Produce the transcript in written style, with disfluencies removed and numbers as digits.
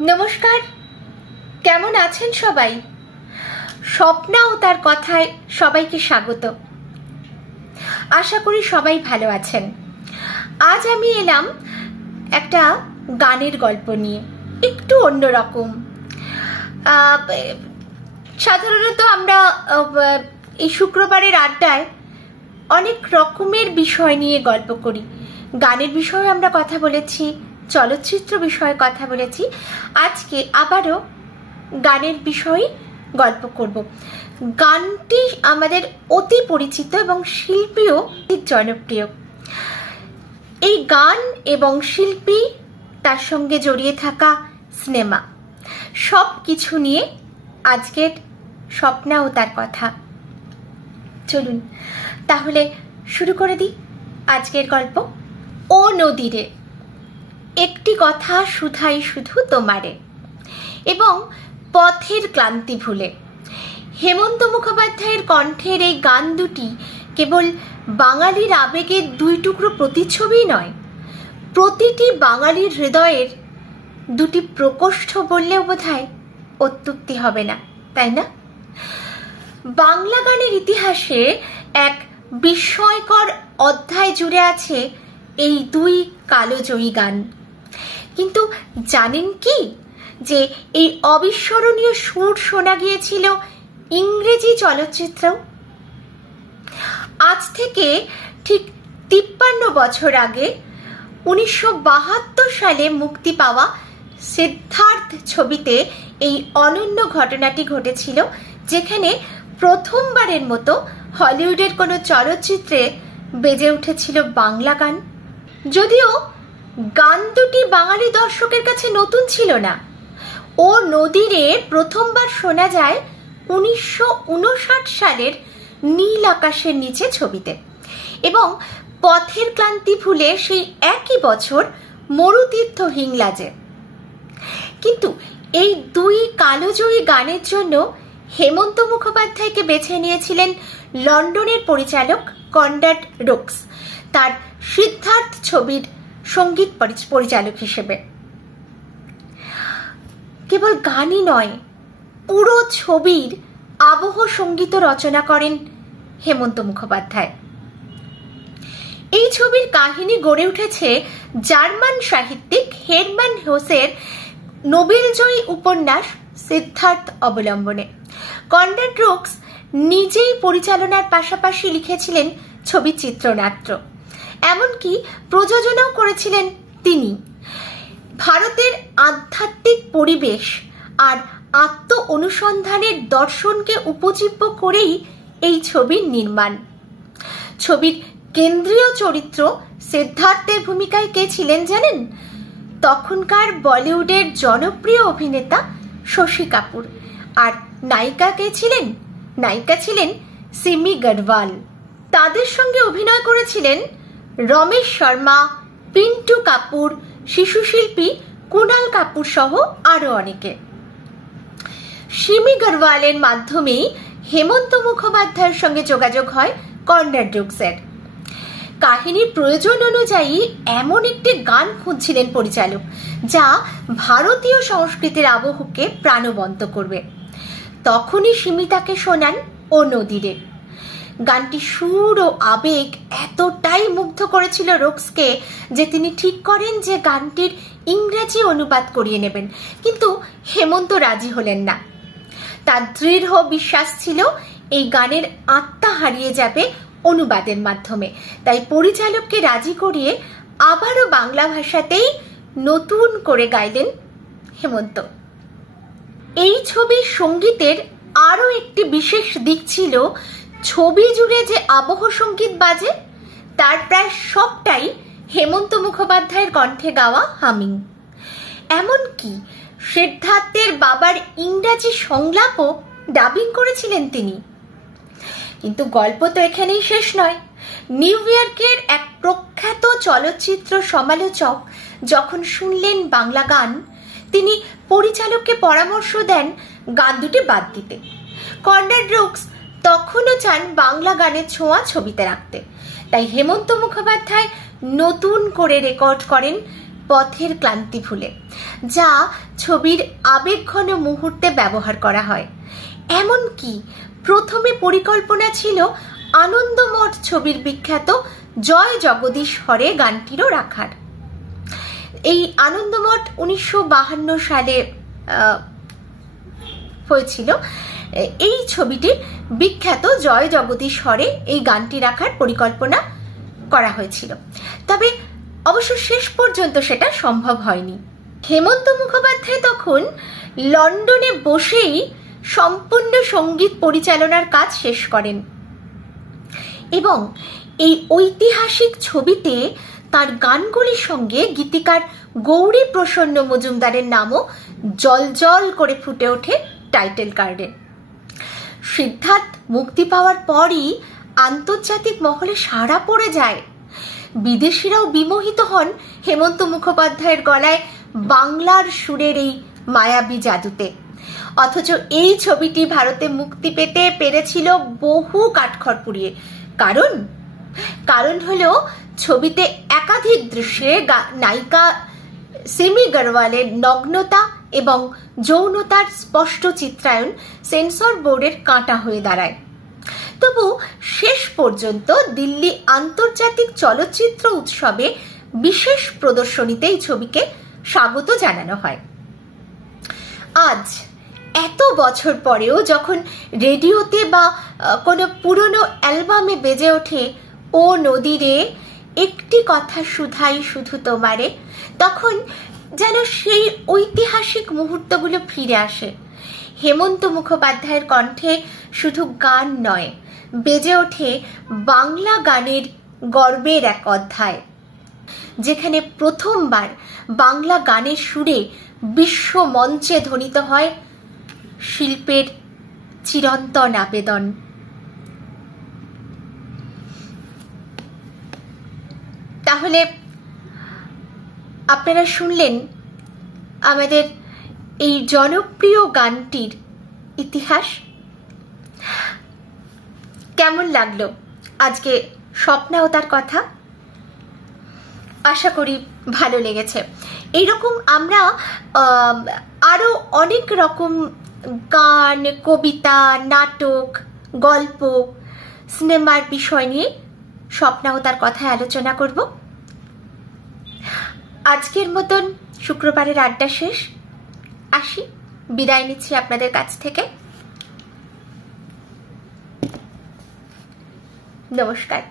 নমস্কার, কেমন আছেন সবাই? স্বপ্না ও তার কথায় সবাইকে স্বাগত। আশা করি সবাই ভালো আছেন। আজ আমি এলাম একটা গানের গল্প নিয়ে, একটু অন্যরকম। সাধারণত আমরা এই শুক্রবারের আড্ডায় অনেক রকমের বিষয় নিয়ে গল্প করি। গানের বিষয়ে আমরা কথা বলেছি, চলচ্চিত্র বিষয়ে কথা বলেছি। আজকে আবারও গানের বিষয়ে গল্প করব। গানটি আমাদের অতি পরিচিত এবং শিল্পীও অতি জনপ্রিয়। এই গান এবং শিল্পী, তার সঙ্গে জড়িয়ে থাকা সিনেমা, সব কিছু নিয়ে আজকের স্বপ্না ও তার কথা। চলুন তাহলে শুরু করে দিই আজকের গল্প। ও নদীরে একটি কথা শুধাই শুধু তোমারে এবং পথের ক্লান্তি ভুলে। হেমন্ত মুখোপাধ্যায়ের কণ্ঠের এই গান দুটি কেবল বাঙালির আবেগের দুই টুকরো প্রতিচ্ছবি নয়, প্রতিটি বাঙালির হৃদয়ের দুটি প্রকোষ্ঠ বললেও বোধহয় অত্যুক্তি হবে না, তাই না? বাংলা গানের ইতিহাসে এক বিস্ময়কর অধ্যায় জুড়ে আছে এই দুই কালজয়ী গান। কিন্তু জানেন কি যে এই অবিস্মরণীয় সুর শোনা গিয়েছিল ইংরেজি চলচ্চিত্রেও? আজ থেকে ঠিক 53 বছর আগে 1972 সালে মুক্তি পাওয়া সিদ্ধার্থ ছবিতে এই অনন্য ঘটনাটি ঘটেছিল, যেখানে প্রথমবারের মতো হলিউডের কোনো চলচ্চিত্রে বেজে উঠেছিল বাংলা গান। যদিও গান দুটি বাঙালি দর্শকের কাছে নতুন ছিল না। ও নদীরে প্রথমবার শোনা যায় 1959 সালের নীল আকাশের নিচে ছবিতে, এবং পথের ক্লান্তি ভুলে সেই একই বছর মরুতীর্থ হিংলাজে। কিন্তু এই দুই কালজয়ী গানের জন্য হেমন্ত মুখোপাধ্যায়কে বেছে নিয়েছিলেন লন্ডনের পরিচালক কনরাড রোক্স, তার সিদ্ধার্থ ছবির সঙ্গীত পরিচালক হিসেবে। কেবল গানই নয়, পুরো ছবির আবহ সঙ্গীত রচনা করেন হেমন্ত মুখোপাধ্যায়। এই ছবির কাহিনী গড়ে উঠেছে জার্মান সাহিত্যিক হেরমান হেসের নোবেলজয়ী উপন্যাস সিদ্ধার্থ অবলম্বনে। কনরাড রোক্স নিজেই পরিচালনার পাশাপাশি লিখেছিলেন ছবির চিত্রনাট্য, এমনকি প্রযোজনাও করেছিলেন তিনি। ভারতের আধ্যাত্মিক পরিবেশ আর আত্ম অনুসন্ধানের দর্শনকে উপজীব্য করেই এই ছবির নির্মাণ। ছবির কেন্দ্রীয় চরিত্র সিদ্ধার্থের ভূমিকায় কে ছিলেন জানেন? তখনকার বলিউডের জনপ্রিয় অভিনেতা শশী কাপুর। আর নায়িকা কে ছিলেন? নায়িকা ছিলেন সিমি গড়ওয়াল। তাদের সঙ্গে অভিনয় করেছিলেন রমেশ শর্মা, পিন্টু কাপুর, শিশু শিল্পী কুনাল কাপুর সহ আরো অনেকে। সিমি গড়ওয়ালের মাধ্যমেই হেমন্ত মুখোপাধ্যায়ের সঙ্গে যোগাযোগ হয় কনরাড রোক্সের। কাহিনীর প্রয়োজন অনুযায়ী এমন একটি গান খুঁজছিলেন পরিচালক, যা ভারতীয় সংস্কৃতির আবহকে প্রাণবন্ত করবে। তখনই সিমি তাকে শোনান ও নদীরে। গানটি সুর ও আবেগ এতটাই মুগ্ধ করেছিল রোক্সকে যে তিনি ঠিক করেন যে গানটির ইংরেজি অনুবাদ করিয়ে নেবেন, কিন্তু হেমন্ত রাজি হলেন না। তার দৃঢ় বিশ্বাস ছিল এই গানের আত্মা হারিয়ে যাবে অনুবাদের মাধ্যমে, তাই পরিচালককে রাজি করিয়ে আবারও বাংলা ভাষাতেই নতুন করে গাইলেন হেমন্ত। এই ছবির সঙ্গীতের আরো একটি বিশেষ দিক ছিল, ছবি জুড়ে যে আবহ সঙ্গীত বাজে তার প্রায় সবটাই হেমন্ত মুখোপাধ্যায়ের কণ্ঠে গাওয়া হামিং। এমনকি সিদ্ধার্থের বাবার ইংরাজি সংলাপও ডাবিং করেছিলেন তিনি। কিন্তু গল্প তো এখানেই শেষ নয়। নিউ ইয়র্কের এক প্রখ্যাত চলচ্চিত্র সমালোচক যখন শুনলেন বাংলা গান, তিনি পরিচালককে পরামর্শ দেন গান দুটি বাদ দিতে। কনরাড রোক্স তখনও চান বাংলা গানের ছোঁয়া ছবিতে রাখতে, তাই হেমন্ত মুখোপাধ্যায় নতুন করে রেকর্ড করেন পথের ক্লান্তি ভুলে, যা ছবির আবেগঘন মুহূর্তে ব্যবহার করা হয়। এমনকি প্রথমে পরিকল্পনা ছিল আনন্দমঠ ছবির বিখ্যাত জয় জগদীশ হরে গানটিরও রাখার। এই আনন্দমঠ 1952 সালে হয়েছিল। এই ছবিটির বিখ্যাত জয় জগদীশ হরে এই গানটি রাখার পরিকল্পনা করা হয়েছিল, তবে অবশ্য শেষ পর্যন্ত সেটা সম্ভব হয়নি। হেমন্ত মুখোপাধ্যায় তখন লন্ডনে বসেই সম্পূর্ণ সঙ্গীত পরিচালনার কাজ শেষ করেন এবং এই ঐতিহাসিক ছবিতে তার গানগুলির সঙ্গে গীতিকার গৌরী প্রসন্ন মজুমদারের নামও জলজল করে ফুটে ওঠে টাইটেল কার্ডে। সিদ্ধার্থ মুক্তি পাওয়ার পরই আন্তর্জাতিক মহলে সাড়া পড়ে যায়। বিদেশিরাও বিমোহিত হন হেমন্ত মুখোপাধ্যায়ের গলায় বাংলার সুরের এই মায়াবী জাদুতে। অথচ এই ছবিটি ভারতে মুক্তি পেতে পেরেছিল বহু কাঠখড় পুড়িয়ে। কারণ হলো ছবিতে একাধিক দৃশ্যে নায়িকা সিমি গড়ওয়ালের নগ্নতা এবং যৌনতার স্পষ্ট চিত্রায়ন সেন্সর বোর্ডের কাঁটা হয়ে দাঁড়ায়। তবু শেষ পর্যন্ত দিল্লি আন্তর্জাতিক চলচ্চিত্র উৎসবে বিশেষ প্রদর্শনীতে এই ছবিকে স্বাগত জানানো হয়। আজ এত বছর পরেও যখন রেডিওতে বা কোনো পুরনো অ্যালবামে বেজে ওঠে ও নদী রে একটি কথা শুধাই শুধু তোমারে, তখন যেন সেই ঐতিহাসিক মুহূর্তগুলো ফিরে আসে। হেমন্ত মুখোপাধ্যায়ের কণ্ঠে শুধু গান নয়, বেজে ওঠে বাংলা গানের গর্বের এক অধ্যায়, যেখানে প্রথমবার বাংলা গানের সুরে বিশ্ব মঞ্চে ধ্বনিত হয় শিল্পের চিরন্তন আবেদন। তাহলে আপনারা শুনলেন আমাদের এই জনপ্রিয় গানটির ইতিহাস। কেমন লাগলো আজকে স্বপ্না ও তার কথা? আশা করি ভালো লেগেছে। এইরকম আমরা আরো অনেক রকম গান, কবিতা, নাটক, গল্প, সিনেমার বিষয় নিয়ে স্বপ্না ও তার কথায় আলোচনা করব। আজকের মতন শুক্রবারের আড্ডা শেষ। আসি, বিদায় নিচ্ছি আপনাদের কাছ থেকে। নমস্কার।